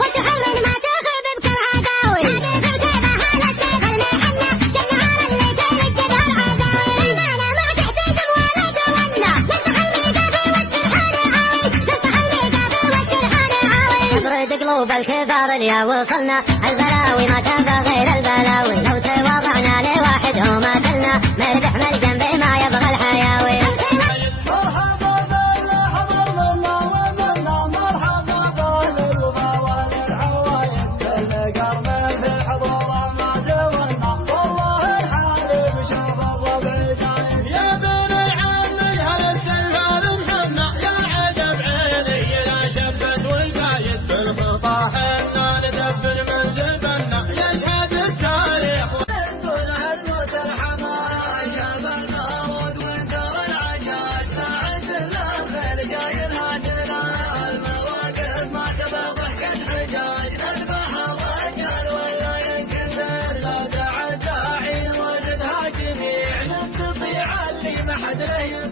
وتحرم ما تاخذ بكل هداوي هذه في الكيبة هالكيبة المحنة جنها اللي تلقى العداوي المعنى ما تحتاج ولا تولى يفتح الميقا في والسرحان عاوي يفتح الميقا في والسرحان عاوي نبرد قلوب الكبار اليا وصلنا البلاوي ما تنفع غير البلاوي لو تواضعنا لواحد وما كلنا مربح ملجم بما يبغى الحياوي ما حد لا